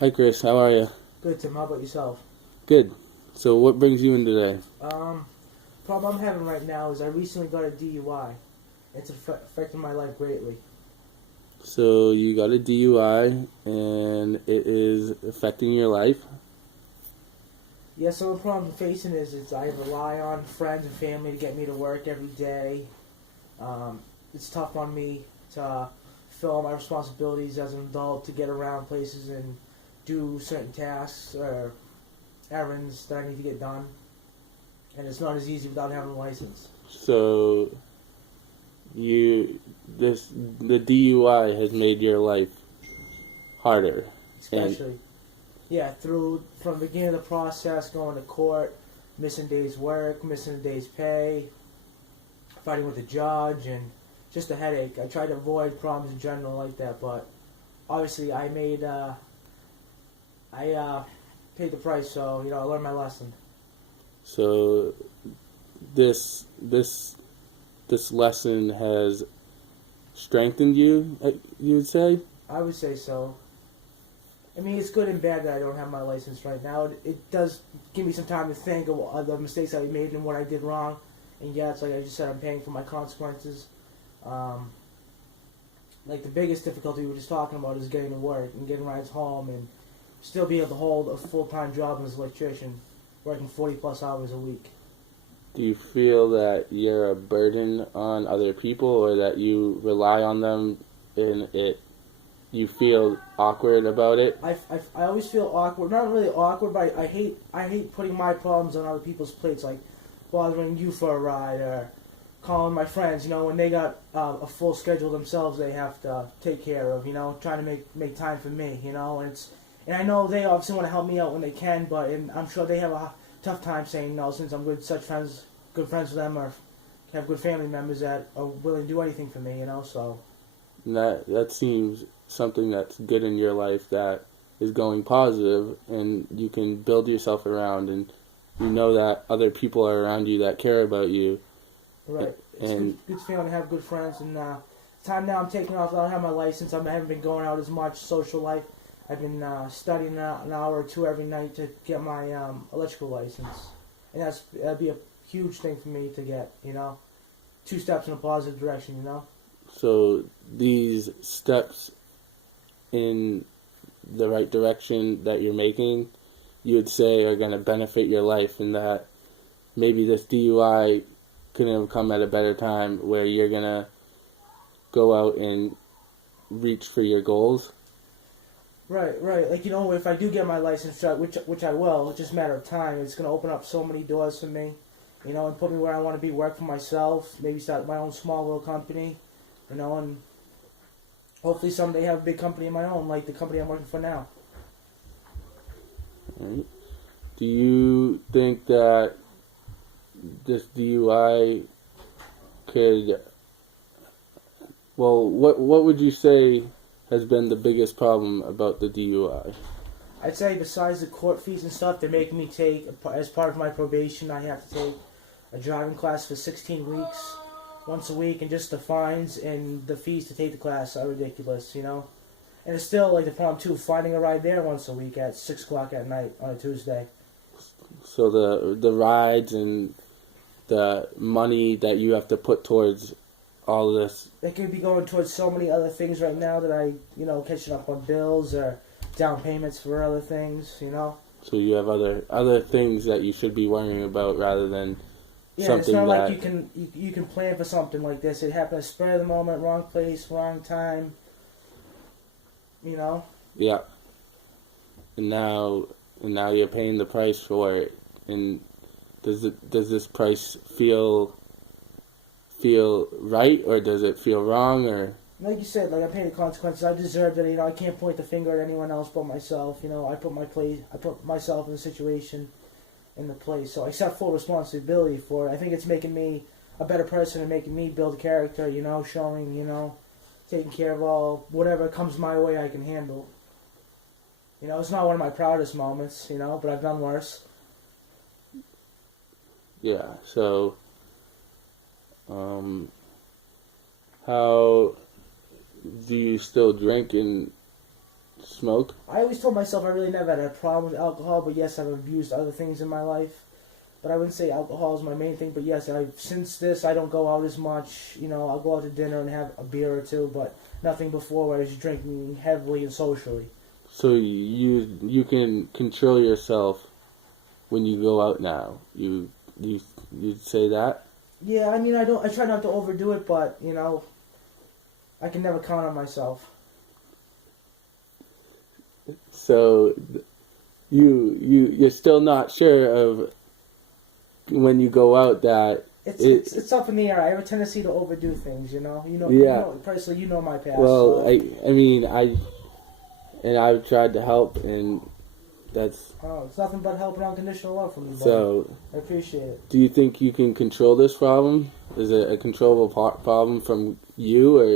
Hi Chris, how are you? Good, Tim. How about yourself? Good. So what brings you in today? Um, Problem I'm having right now is I recently got a DUI. It's affecting my life greatly. So you got a DUI and it is affecting your life. Yeah, so the problem I'm facing is I rely on friends and family to get me to work every day. It's tough on me to fill all my responsibilities as an adult to get around places and do certain tasks or errands that I need to get done. And it's not as easy without having a license. So you this the DUI has made your life harder. And Especially, yeah, through from the beginning of the process, going to court, missing days work, missing a day's pay, fighting with the judge, and just a headache. I tried to avoid problems in general like that, but obviously I paid the price, so I learned my lesson. so this this this lesson has strengthened you, you would say? I would say so. I mean, it's good and bad that I don't have my license right now. It does give me some time to think of the mistakes I made and what I did wrong. And yeah, it's like I just said, I'm paying for my consequences. Um, like the biggest difficulty we were just talking about is getting to work and getting rides home and still be able to hold a full-time job as an electrician, working 40 plus hours a week. Do you feel that you're a burden on other people or that you rely on them and you feel awkward about it? I always feel awkward. Not really awkward, but I hate putting my problems on other people's plates, like bothering you for a ride or calling my friends. When they got a full schedule themselves, they have to take care of. Trying to make time for me. And I know they obviously want to help me out when they can, but I'm sure they have a tough time saying no since I'm good friends with them, or have good family members that are willing to do anything for me. So. And that seems something that's good in your life that is going positive and you can build yourself around and you know that other people are around you that care about you. Right. It's And good feeling to have good friends. And time now I'm taking off. I don't have my license. I haven't been going out as much social life. I've been studying an hour or two every night to get my electrical license, and that'd be a huge thing for me to get. 2 steps in a positive direction. so these steps in the right direction that you're making, you would say are going to benefit your life and that maybe this DUI couldn't have come at a better time where you're going to go out and reach for your goals. Right, right. Like if I do get my license, which I will, it's just a matter of time. It's gonna open up so many doors for me, and put me where I want to be. Work for myself, maybe start my own small little company, and hopefully someday have a big company of my own, like the company I'm working for now. Right? Do you think that this DUI could, well, what would you say has been the biggest problem about the DUI? I'd say besides the court fees and stuff, they're making me take as part of my probation. I have to take a driving class for 16 weeks, once a week, and just the fines and the fees to take the class are ridiculous. And it's still like the problem too, finding a ride there once a week at 6 o'clock at night on a Tuesday. So the rides and the money that you have to put towards all of this. It could be going towards so many other things right now that catching up on bills or down payments for other things. So you have other things that you should be worrying about rather than Yeah, it's something not that like you can plan for something like this. It happened spur of the moment, wrong place, wrong time. You know. yeah. And now you're paying the price for it. And does this price feel right or does it feel wrong or? Like you said, like I paid the consequences. I deserved it. I can't point the finger at anyone else but myself. I put myself in the situation, in the place. So I accept full responsibility for it. I think it's making me a better person and making me build character. Showing. Taking care of all whatever comes my way I can handle. It's not one of my proudest moments. But I've done worse. Yeah. So, how do you still drink and smoke? I always told myself I really never had a problem with alcohol, but yes, I've abused other things in my life. But I wouldn't say alcohol is my main thing. But yes, since this, I don't go out as much. You know, I'll go out to dinner and have a beer or two, but nothing before where I was drinking heavily and socially. So you can control yourself when you go out now. You say that? Yeah, I mean, I try not to overdo it, but you know, I can never count on myself. So you're still not sure of when you go out that It's up in the air. I have a tendency to overdo things, you know. Yeah. Personally, you know my past. well, so. I mean I've tried to help, and that's Oh, it's nothing but help and unconditional love from you, buddy. so. I appreciate it. Do you think you can control this problem? Is it a controllable problem from you, or